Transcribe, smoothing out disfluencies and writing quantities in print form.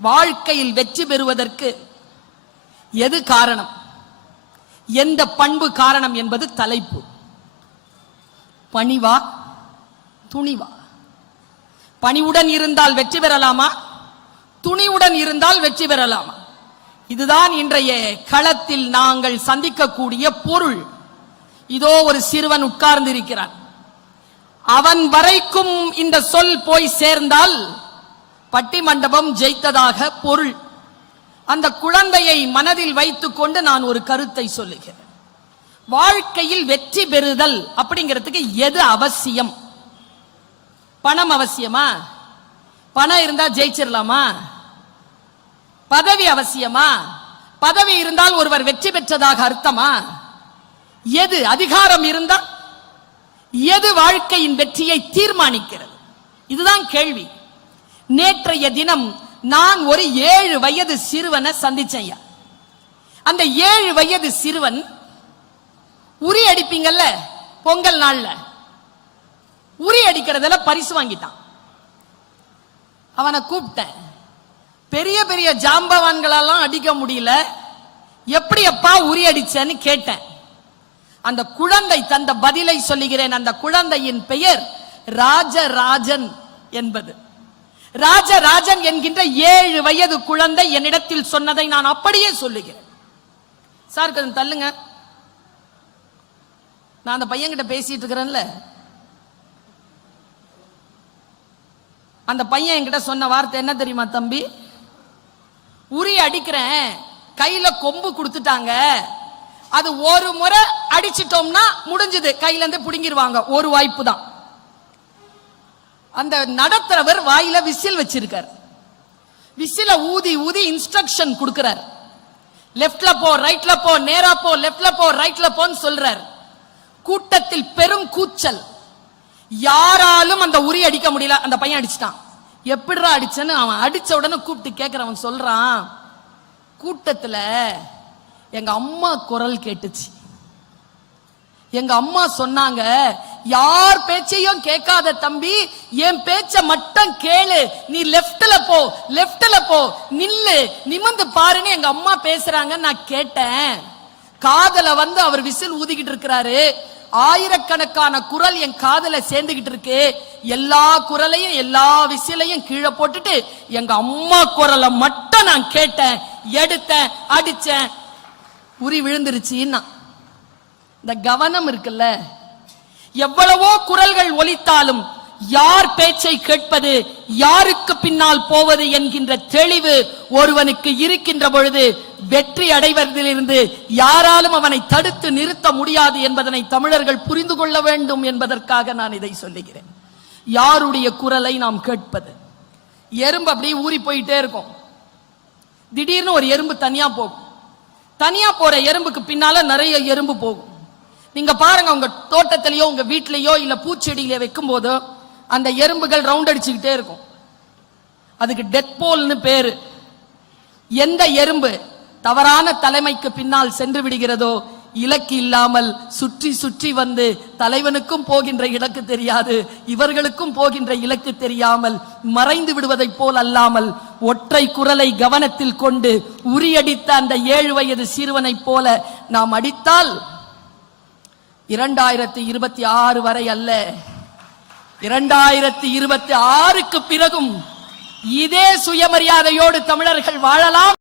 வாழ்க்கையில் வெற்றி பெறுவதற்கு எது காரணம், எந்த பண்பு காரணம் என்பது தலைப்பு. பணிவா துணிவா? பணிவுடன் இருந்தால் வெற்றி பெறலாமா, துணிவுடன் இருந்தால் வெற்றி பெறலாமா? இதுதான் இன்றைய களத்தில் நாங்கள் சந்திக்கக்கூடிய பொருள். இதோ ஒரு சிறுவன் உட்கார்ந்து இருக்கிறான். அவன் வரைக்கும் இந்த சொல் போய் சேர்ந்தால் பட்டிமண்டபம் ஜெயித்ததாக பொருள். அந்த குழந்தையை மனதில் வைத்துக் கொண்டு நான் ஒரு கருத்தை சொல்லுகிறேன். வாழ்க்கையில் வெற்றி பெறுதல் அப்படிங்கிறதுக்கு எது அவசியம்? பணம் அவசியமா? பணம் இருந்தா ஜெயிச்சிடலாமா? பதவி அவசியமா? பதவி இருந்தால் ஒருவர் வெற்றி பெற்றதாக அர்த்தமா? எது? அதிகாரம் இருந்தால் எது வாழ்க்கையின் வெற்றியை தீர்மானிக்கிறது? இதுதான் கேள்வி. நேற்றைய தினம் நான் ஒரு 7 வயது சிறுவனை சந்திச்சேன். அந்த 7 வயது சிறுவன் உரி அடிப்பீங்கல்ல பொங்கல் நாள்ல, உரி அடிக்கிறதுல பரிசு வாங்கிட்டான். அவனை கூப்பிட்டேன். பெரிய பெரிய ஜாம்பவான்களெல்லாம் அடிக்க முடியல, எப்படி அப்பா உரி அடிச்சேன்னு கேட்டேன். அந்த குழந்தை தந்த பதிலை சொல்லுகிறேன். அந்த குழந்தையின் பெயர் ராஜராஜன் என்பது. ராஜராஜன் என்கின்ற 7 வயது குழந்தை என்னிடத்தில் சொன்னதை நான் அப்படியே சொல்லுகிறேன். சார் கொஞ்சம் தள்ளுங்க, நான் அந்த பையன் கிட்ட பேசிட்டு இருக்கிறேன்ல. அந்த பையன் என்கிட்ட சொன்ன வார்த்தை என்ன தெரியுமா? தம்பி, உரி அடிக்கிறேன், கையில கொம்பு கொடுத்துட்டாங்க, அது ஒரு முறை அடிச்சிட்டோம்னா முடிஞ்சது, கையில இருந்து புடுங்கிடுவாங்க, ஒரு வாய்ப்பு தான். அந்த நடத்துறவர் வாயில விசில் வச்சிருக்கார். விசில ஊதி ஊதி இன்ஸ்ட்ரக்ஷன் கொடுக்கிறார். லெப்ட்ல போ, ரைட்ல போ, நேரா போ, லெப்ட்ல போ, ரைட்ல போன்னு சொல்றார். கூட்டத்தில் பெரும் கூச்சல். யாராலும் அந்த உரி அடிக்க முடியல. அந்த பையன் அடிச்சிட்டான். எப்படிடா அடிச்சேன்னு அவன் அடிச்ச உடனே கூப்பிட்டு கேட்கிறவன் சொல்றான், கூட்டத்துல எங்க அம்மா குரல் கேட்டுச்சு. எங்க அம்மா சொன்னாங்க, யார் பேச்சையும் கேட்காத தம்பி, என் பேச்ச மட்டும் கேளு, நீ லெப்ட்ல போ, லெப்ட்ல போ, நில்லு, நிமிந்து பாருன்னு எங்க அம்மா பேசுறாங்க. நான் கேட்டேன். காதல வந்து அவர் விசில் ஊதிக்கிட்டு இருக்கிறாரு. ஆயிரக்கணக்கான குரல் என் காதல சேர்ந்துகிட்டு இருக்கு. எல்லா குரலையும் எல்லா விசிலையும் கீழே போட்டுட்டு எங்க அம்மா குரலை மட்டும் நான் கேட்டேன், எடுத்தேன், அடிச்சேன், உரி விழுந்துருச்சுன்னா. இந்த கவனம் இருக்குல்ல, எவ்வளவோ குரல்கள் ஒலித்தாலும் யார் பேச்சை கேட்பது, யாருக்கு பின்னால் போவது என்கின்ற தெளிவு ஒருவனுக்கு இருக்கின்ற பொழுது வெற்றி அடைவதிலிருந்து யாராலும் அவனை தடுத்து நிறுத்த முடியாது என்பதனை தமிழர்கள் புரிந்து கொள்ள வேண்டும் என்பதற்காக நான் இதை சொல்லுகிறேன். யாருடைய குரலை நாம் கேட்பது? எறும்பு அப்படி ஊறி போயிட்டே இருக்கும். திடீர்னு ஒரு எறும்பு தனியா போகும். தனியா போற எறும்புக்கு பின்னால நிறைய எறும்பு போகும். நீங்க பாருங்க, உங்க தோட்டத்திலேயோ உங்க வீட்டிலேயோ இல்ல பூச்செடியில வைக்கும் போதோ அந்த எறும்புகள் ரவுண்ட் அடிச்சுக்கிட்டே இருக்கும். அதுக்கு டெத் போல்னு பேரு. எந்த எறும்பு தவறான தலைமைக்கு பின்னால் சென்று விடுகிறதோ, இலக்கு இல்லாமல் சுற்றி சுற்றி வந்து தலைவனுக்கும் போகின்ற இலக்கு தெரியாது, இவர்களுக்கும் போகின்ற இலக்கு தெரியாமல் மறைந்து விடுவதை போல் அல்லாமல் ஒற்றை குரலை கவனத்தில் கொண்டு உரியடித்த அந்த 7 வயது சிறுவனை போல நாம் அடித்தால் 2026 வரை அல்ல, 2026க்கு பிறகும் இதே சுயமரியாதையோடு தமிழர்கள் வாழலாம்.